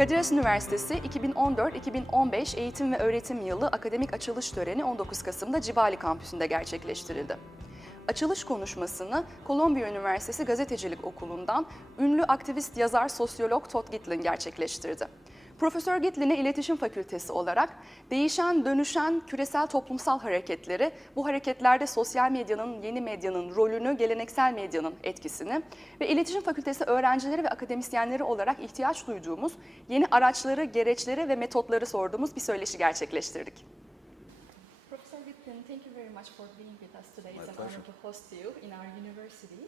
Kadir Has Üniversitesi 2014-2015 eğitim ve öğretim yılı akademik açılış töreni 19 Kasım'da Cibali kampüsünde gerçekleştirildi. Açılış konuşmasını Kolombiya Üniversitesi Gazetecilik Okulu'ndan ünlü aktivist, yazar, sosyolog Todd Gitlin gerçekleştirdi. Profesör Gitlin'e İletişim Fakültesi olarak değişen, dönüşen küresel toplumsal hareketleri, bu hareketlerde sosyal medyanın, yeni medyanın rolünü, geleneksel medyanın etkisini ve İletişim Fakültesi öğrencileri ve akademisyenleri olarak ihtiyaç duyduğumuz yeni araçları, gereçleri ve metotları sorduğumuz bir söyleşi gerçekleştirdik. Professor Gitlin, thank you very much for being with us today. It's an honor to host you in our university.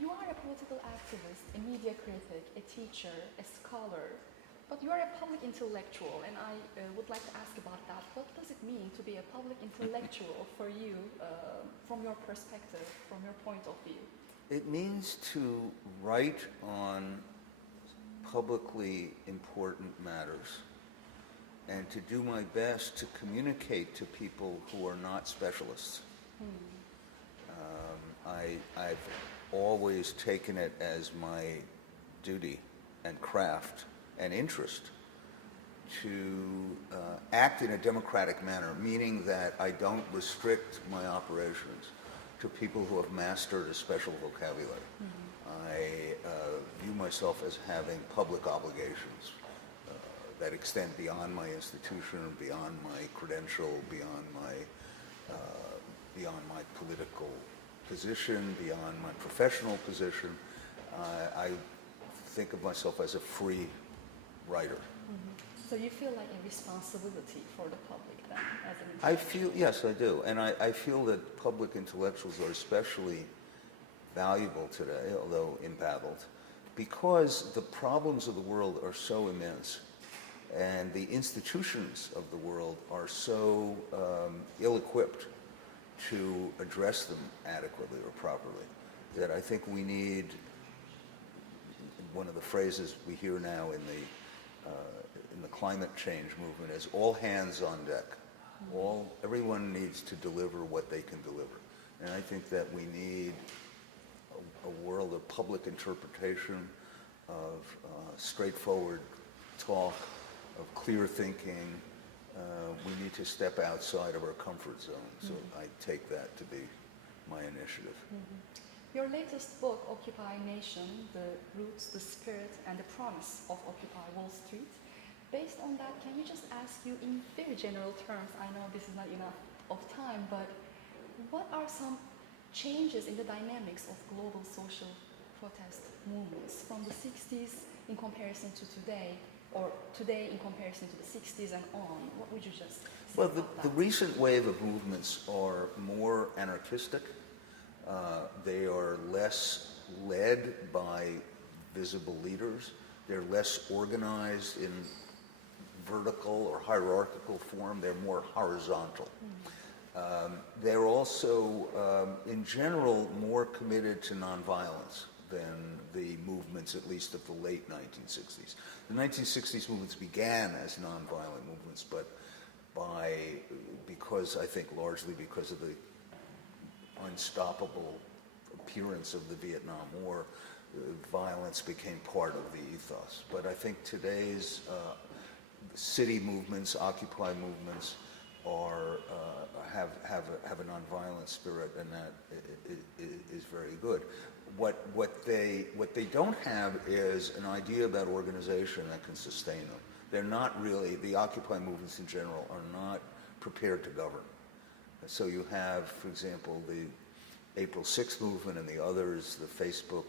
You are a political activist, a media critic, a teacher, a scholar, but you are a public intellectual, and I would like to ask about that. What does it mean to be a public intellectual for you, from your perspective, from your point of view? It means to write on publicly important matters and to do my best to communicate to people who are not specialists. I've always taken it as my duty and craft and interest to act in a democratic manner, meaning that I don't restrict my operations to people who have mastered a special vocabulary. I view myself as having public obligations that extend beyond my institution, beyond my credential, beyond my political position, beyond my professional position. I think of myself as a free writer. So you feel like a responsibility for the public then, as an I feel, yes, I do. And I feel that public intellectuals are especially valuable today, although embattled, because the problems of the world are so immense and the institutions of the world are so ill-equipped to address them adequately or properly, that I think we need, one of the phrases we hear now in the climate change movement is all hands on deck. Everyone needs to deliver what they can deliver. And I think that we need a world of public interpretation, of straightforward talk, of clear thinking. We need to step outside of our comfort zone. So I take that to be my initiative. Your latest book, Occupy Nation, The Roots, the Spirit, and the Promise of Occupy Wall Street. Based on that, can we just ask you in very general terms, I know this is not enough of time, but what are some changes in the dynamics of global social protest movements from the 60s in comparison to today, or today in comparison to the 60s and on? What would you just say? Well, the recent wave of movements are more anarchistic. They are less led by visible leaders. They're less organized in vertical or hierarchical form. They're more horizontal. They're also, in general, more committed to nonviolence than the movements, at least of the late 1960s. The 1960s movements began as nonviolent movements, but because I think largely because of the unstoppable appearance of the Vietnam War, violence became part of the ethos. But I think today's city movements, Occupy movements, have a nonviolent spirit, and that is very good. What they don't have is an idea about organization that can sustain them. They're not really, the Occupy movements in general are not prepared to govern. So you have, for example, the April 6th movement and the others, the Facebook,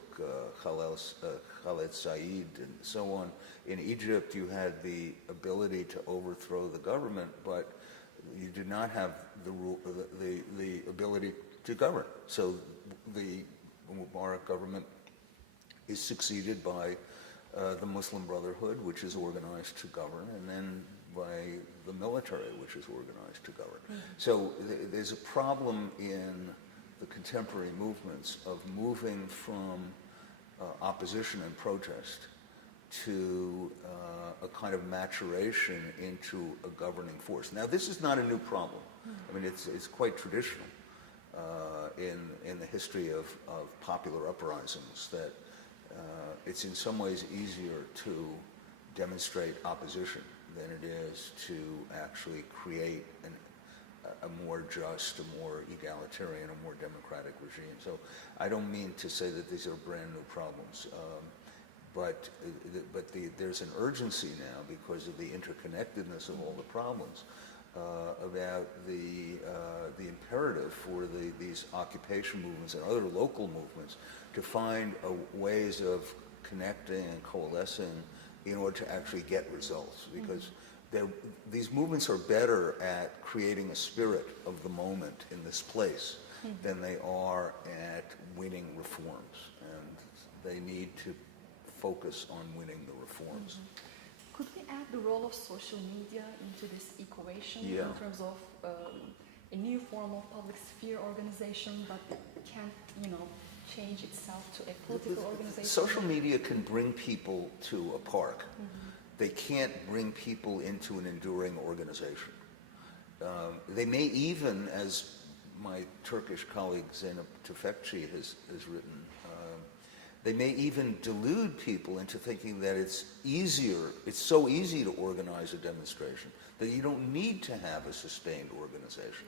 Khaled Said and so on. In Egypt, you had the ability to overthrow the government, but you did not have the ability to govern. So the Mubarak government is succeeded by the Muslim Brotherhood, which is organized to govern, and then by the military, which is organized to govern. So there's a problem in the contemporary movements of moving from opposition and protest to a kind of maturation into a governing force. Now, this is not a new problem. I mean, it's quite traditional in the history of popular uprisings that it's in some ways easier to demonstrate opposition than it is to actually create a more just, a more egalitarian, a more democratic regime. So I don't mean to say that these are brand new problems, but there's an urgency now because of the interconnectedness of all the problems about the imperative for these occupation movements and other local movements to find ways of connecting and coalescing in order to actually get results, because these movements are better at creating a spirit of the moment in this place than they are at winning reforms, and they need to focus on winning the reforms. Could we add the role of social media into this equation Yeah. in terms of a new form of public sphere organization that can't, change itself to a political organization? Social media can bring people to a park. They can't bring people into an enduring organization. They may even, as my Turkish colleague Zeynep Tüfekçi has written, they may even delude people into thinking that it's so easy to organize a demonstration that you don't need to have a sustained organization.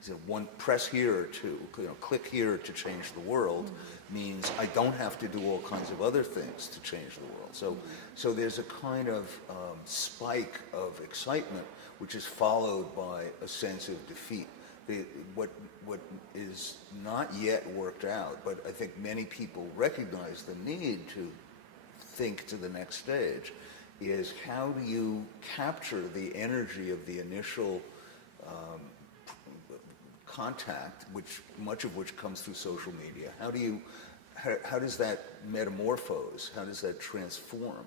So one press here to, click here to change the world means I don't have to do all kinds of other things to change the world. So there's a kind of spike of excitement which is followed by a sense of defeat. What is not yet worked out, but I think many people recognize the need to think to the next stage, is how do you capture the energy of the initial contact, much of which comes through social media? How does that metamorphose? How does that transform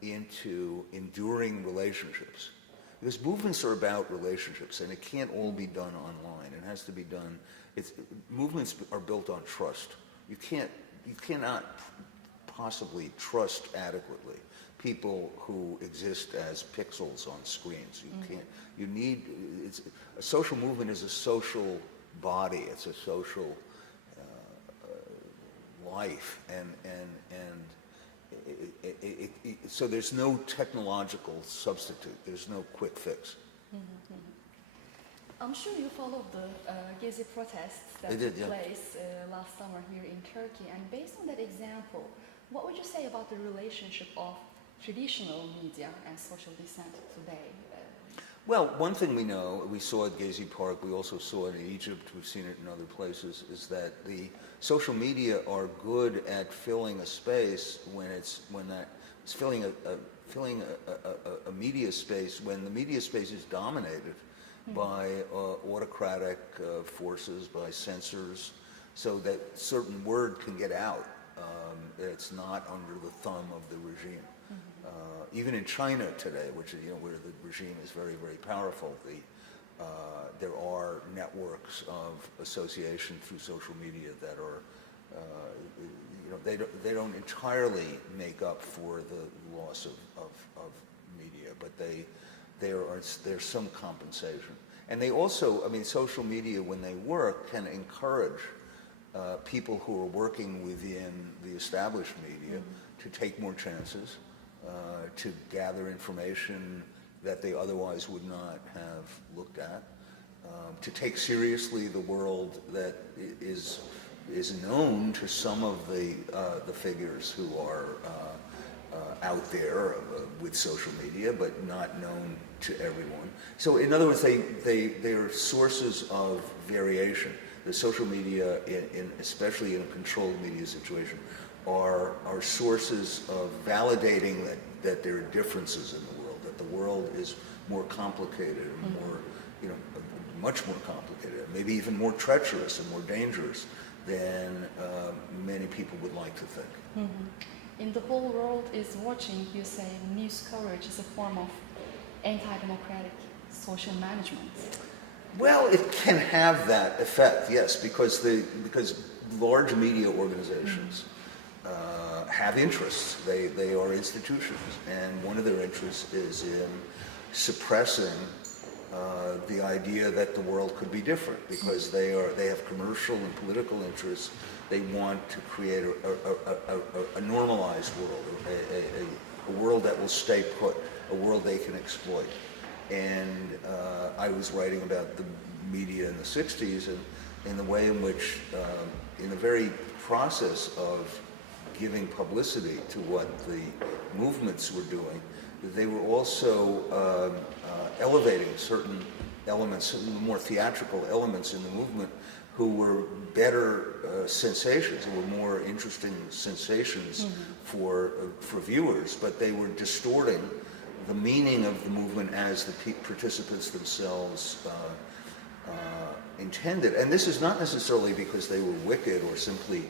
into enduring relationships? Because movements are about relationships, and it can't all be done online. It has to be done. Movements are built on trust. You cannot possibly trust adequately people who exist as pixels on screens. You can't. You need. A social movement is a social body. It's a social life, so there's no technological substitute. There's no quick fix. I'm sure you followed the Gezi protests that took place last summer here in Turkey. And based on that example, what would you say about the relationship of traditional media and social dissent today? Well, one thing we know, we saw at Gezi Park, we also saw it in Egypt, we've seen it in other places, is that the social media are good at filling a space filling a media space when the media space is dominated by autocratic forces, by censors, so that certain word can get out. It's not under the thumb of the regime. Even in China today, which is where the regime is very, very powerful, there are networks of association through social media that are, they don't entirely make up for the loss of media, but there's some compensation. And they also, social media, when they work, can encourage people who are working within the established media to take more chances, to gather information that they otherwise would not have looked at, to take seriously the world that is known to some of the figures who are out there with social media, but not known to everyone. So in other words, they are sources of variation. The social media, especially in a controlled media situation, are sources of validating that there are differences in the world, that the world is more complicated, much more complicated, maybe even more treacherous and more dangerous than many people would like to think. In the whole world is watching, you say news coverage is a form of anti-democratic social management. Well, it can have that effect, yes, because large media organizations have interests. They are institutions, and one of their interests is in suppressing the idea that the world could be different, because they have commercial and political interests They want to create a normalized world, a world that will stay put, a world they can exploit. And I was writing about the media in the 60s and in the way in which, in the very process of giving publicity to what the movements were doing, they were also elevating certain elements, certain more theatrical elements in the movement, who were better sensations, who were more interesting sensations for viewers, but they were distorting the meaning of the movement as the participants themselves intended. And this is not necessarily because they were wicked or simply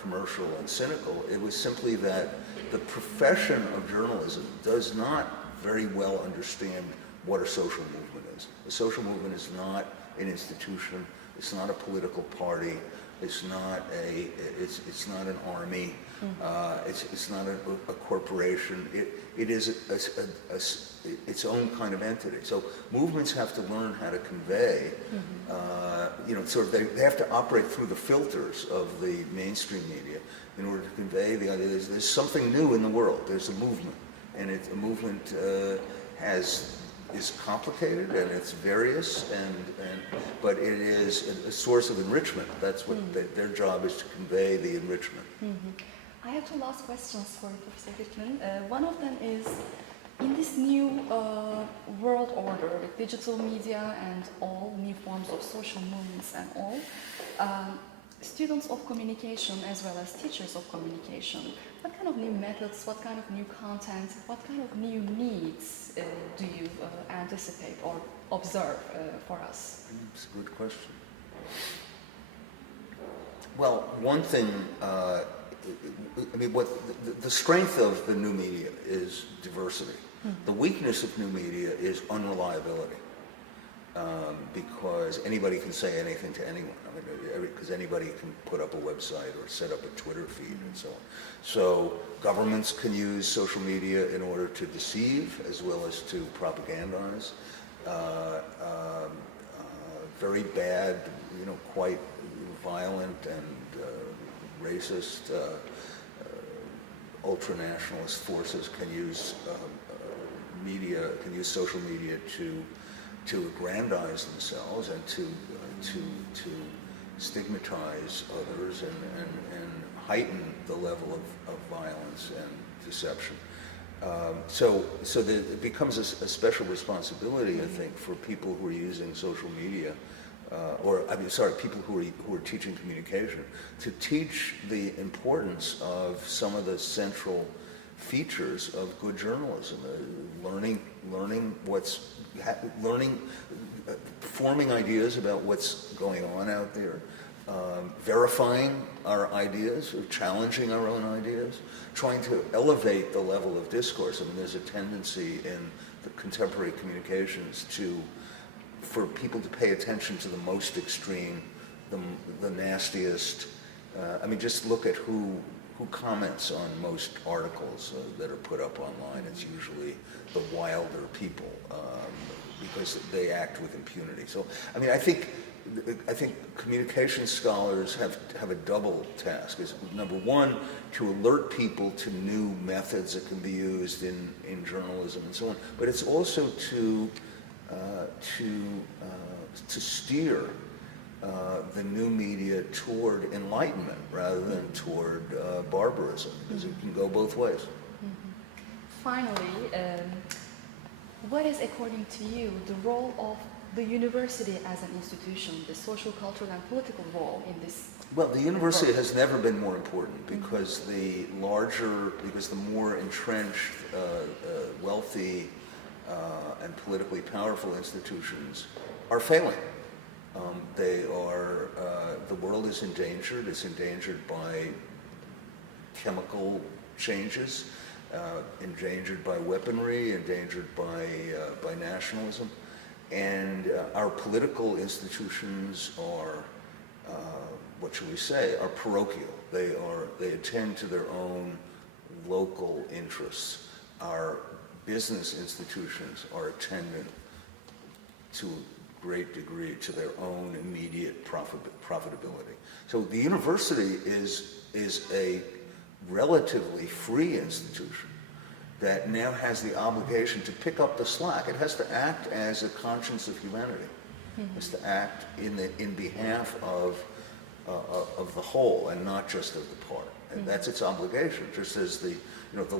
commercial and cynical. It was simply that the profession of journalism does not very well understand what a social movement is. A social movement is not an institution. It's not a political party. It's not an army. It's not a corporation. It is its own kind of entity. So movements have to learn how to convey. Sort of they have to operate through the filters of the mainstream media in order to convey the idea there's something new in the world. There's a movement, and a movement is complicated and it's various, but it is a source of enrichment. That's what their job is, to convey the enrichment. I have two last questions for you, Professor Gitlin. One of them is, in this new world order with digital media and all new forms of social movements and all, students of communication as well as teachers of communication, what kind of new methods, what kind of new content, what kind of new needs do you anticipate or observe for us? It's a good question. Well, one thing, the strength of the new media is diversity. The weakness of new media is unreliability. Because anybody can say anything to anyone. Because anybody can put up a website or set up a Twitter feed and so on. So governments can use social media in order to deceive as well as to propagandize. Very bad, quite violent and racist ultranationalist forces can use media, can use social media to aggrandize themselves and to stigmatize others and heighten the level of violence and deception. So it becomes a special responsibility, I think, for people who are using social media, people who are teaching communication, to teach the importance of some of the central features of good journalism, forming ideas about what's going on out there, verifying our ideas, or challenging our own ideas, trying to elevate the level of discourse. There's a tendency in the contemporary communications for people to pay attention to the most extreme, the nastiest. Just look at who comments on most articles that are put up online. It's usually the wilder people, because they act with impunity. So, I think communication scholars have a double task. Is number one, to alert people to new methods that can be used in journalism and so on. But it's also to steer the new media toward enlightenment rather than toward barbarism, because it can go both ways. Finally, what is, according to you, the role of the university as an institution, the social, cultural, and political role in this? Well, the university has never been more important, because the more entrenched, wealthy, and politically powerful institutions are failing. The world is endangered. It's endangered by chemical changes, endangered by weaponry, endangered by nationalism. And our political institutions are, what shall we say, are parochial. They attend to their own local interests. Our business institutions are attendant to great degree to their own immediate profitability. So the university is a relatively free institution that now has the obligation to pick up the slack. It has to act as a conscience of humanity. It has to act in behalf of the whole and not just of the part. And that's its obligation, just as the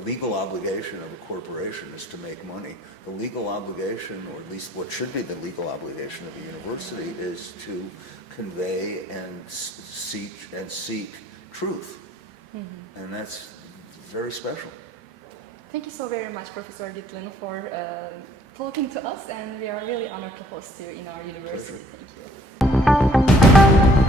legal obligation of a corporation is to make money. The legal obligation, or at least what should be the legal obligation of a university, is to convey and seek truth. And that's very special. Thank you so very much, Professor Gitlin, for talking to us, and we are really honored to host you in our university. Pleasure. Thank you.